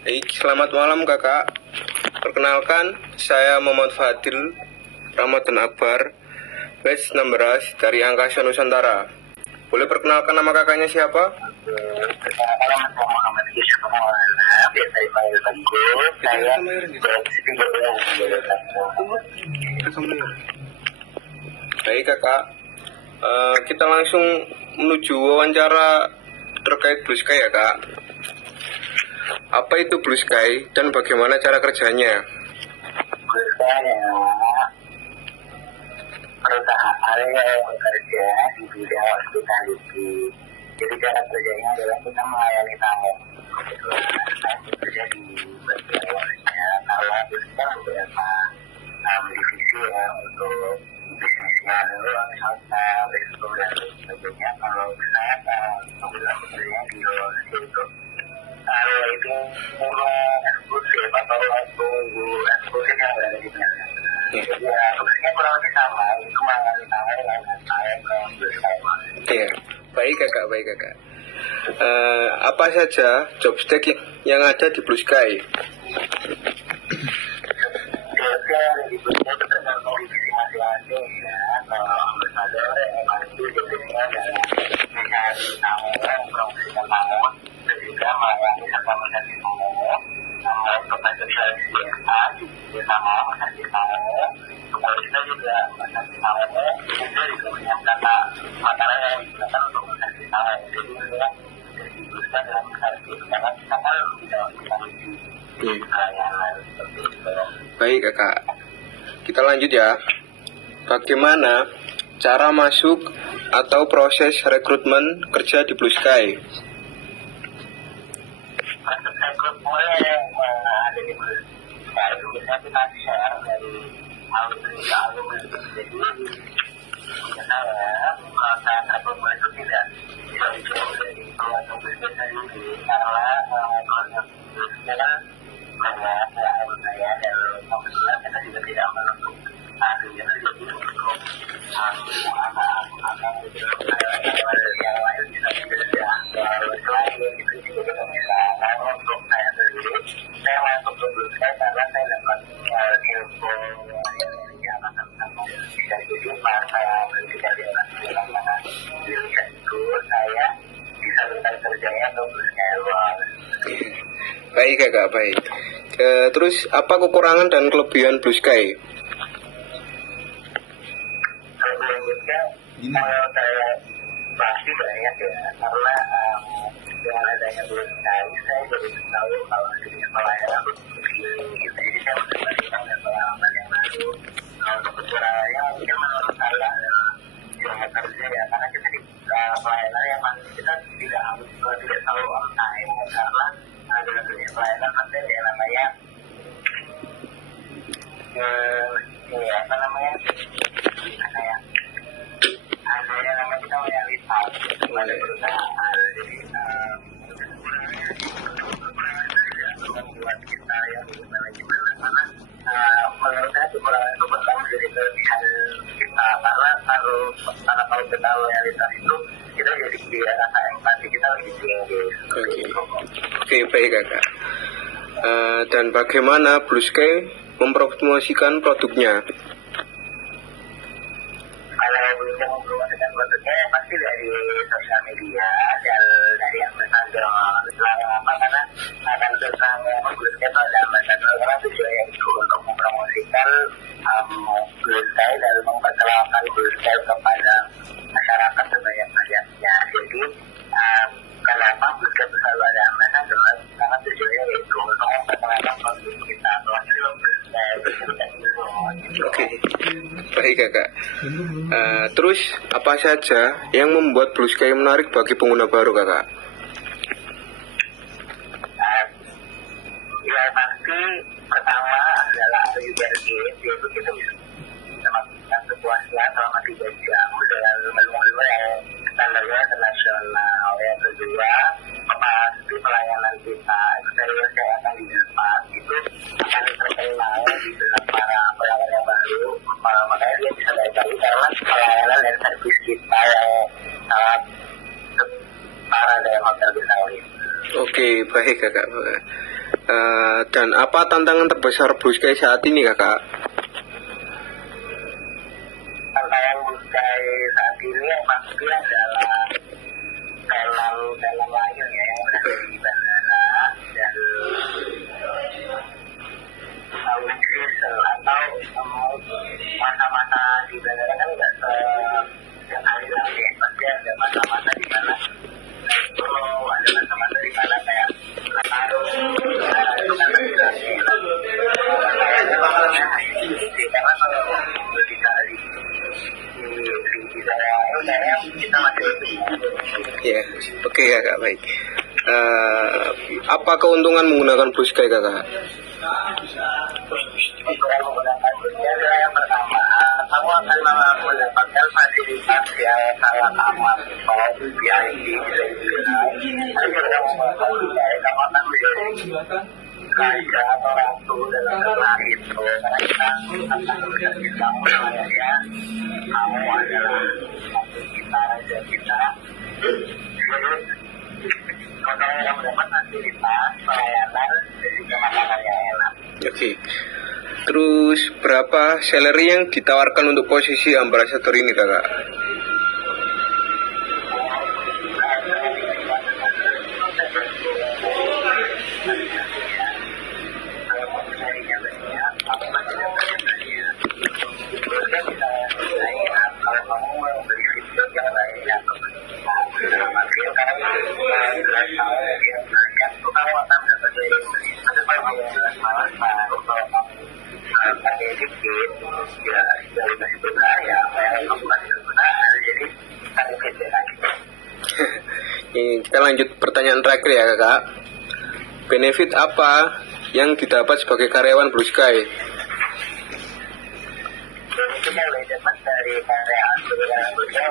Selamat malam kakak. Perkenalkan, saya Muhammad Fadil Ramadan Akbar, batch 16 dari Angkasa Nusantara. Boleh perkenalkan nama kakaknya siapa? Baik kakak, kita langsung menuju wawancara terkait Blue Sky ya kak. Apa itu Blue Sky dan bagaimana cara kerjanya? Blue Sky adalah perusahaan yang bekerja di bidang hospitality. Jadi cara kerjanya adalah kita melayani tamu. Saya bekerja di bagian luarnya. Kalau Blue Sky beberapa divisi ya untuk bisnisnya dulu, hotel, resto dan sebagainya. Kalau saya kebetulan bekerja di luar itu. Kalau itu kurang eksklusif atau tunggu eksklusif yang berada di belakang. Jadi ya, tugasnya kurang lebih sama. Itu melayani tamu dengan saya ke Blue Sky. Iya, baik kakak. Apa saja job stack yang ada di Blue Sky? Job yang di Blue Sky itu tergantung divisi masing-masing ya. Kalau ambasador memang itu divisinya adalah mencari tamu, mempromosikan tamu, dan juga melayani serta mencari tamu. Untuk sosialis biasa, bersama mencari tamu. Kemudian kita juga mencari tamu, kita juga menyiapkan makanan yang digunakan untuk mencari tamu. Jadi ya, digunakan dalam mencari karena kita kan tidak memiliki layanan seperti itu. Baik kakak, kita lanjut ya. Bagaimana cara masuk atau proses rekrutmen kerja di Blue Sky? Proses rekrutmen yang ada di Blue Sky itu bisa kita share dari alumni. Jadi misalnya proses rekrutmen itu tidak jauh dari keluarga Blue Sky sendiri karena keluarga Blue Sky banyak ya alumni dan kebetulan kita juga tidak menutup artinya jadi untuk anak-anak yang lain bisa bekerja selain itu juga bisa. Nah untuk saya sendiri saya masuk ke Blue Sky karena saya dapat info yang bisa jadi pas saya bekerja di lapangan di itu saya bisa mencari kerjanya ke Blue Sky luar. Baik kakak, baik. Terus apa kekurangan dan kelebihan Blue Sky? Kalau saya pasti banyak ya, karena dengan adanya Blue Sky saya jadi tahu kalau dunia pelayanan itu begini gitu. Jadi saya membandingkan dengan pengalaman yang lalu. Kalau untuk kekurangannya mungkin menurut saya adalah dunia kerja ya, karena kita di pelayanan yang masih kita tidak selalu on time karena dalam dunia pelayanan pasti ada yang namanya apa namanya kayak ada yang namanya kita realitas pada perusahaan. Jadi membuat kita yang gimana karena menurut saya kekurangan itu pertama dari kelebihan kita karena kalau kita realitas itu kita jadi rasa empati kita lebih tinggi. Oke, baik kakak. Dan bagaimana Blue Sky mempromosikan produknya? Kalau bisa mempromosikan produknya pasti dari sosial media dan dari ambasador apa karena akan bersama Blue Sky itu ada ambasador karena tujuannya itu untuk mempromosikan Blue Sky dan memperkenalkan Blue Sky kepada masyarakat sebanyak-banyaknya. Jadi kenapa Blue Sky selalu ada ambasador karena tujuannya itu untuk memperkenalkan produk kita termasuk Blue Sky. Oke, baik kakak. Terus apa saja yang membuat Blue Sky menarik bagi pengguna baru kakak? Ya pasti pertama adalah UBRG, yaitu kita bisa melakukan sepuasnya selama 3 jam dengan menu-menu yang standarnya internasional. Yang kedua, pasti pelayanan kita, experience yang akan didapat itu akan terkenal di dalam para pelanggan yang baru. Makanya dia bisa baik-baik karena pelayanan dan servis kita yang sangat setara dengan hotel bintang 5. Oke, baik kakak. Dan apa tantangan terbesar Blue Sky saat ini kakak? Tantangan budaya saat ini yang pasti adalah terlalu dalam layar ya, yang ada di bandara dan season atau masa-masa di bandara kan nggak setiap hari lagi, pasti ada masa-masa di mana ada masa-masa di mana kayak Nataru itu kan karena kalau di hari di saya kita masih Ya, oke kakak, baik. Apa keuntungan menggunakan Blue Sky kakak? dengan menggunakan budaya yang pertama, kamu akan mendapatkan fasilitas yang sangat aman, baik VIP, dan kamu akan menjadi raja atau ratu dalam setelah itu, karena kita akan menjadi kamu namanya, kamu adalah ratu kita, raja kita. Kalau kamu mendapat fasilitas pelayanan dan juga makanan yang enak. Oke. Terus berapa salary yang ditawarkan untuk posisi ambassador ini kakak? Kita lanjut pertanyaan terakhir ya kakak. Benefit apa yang didapat sebagai karyawan Blue Sky? Kita boleh dapat dari karyawan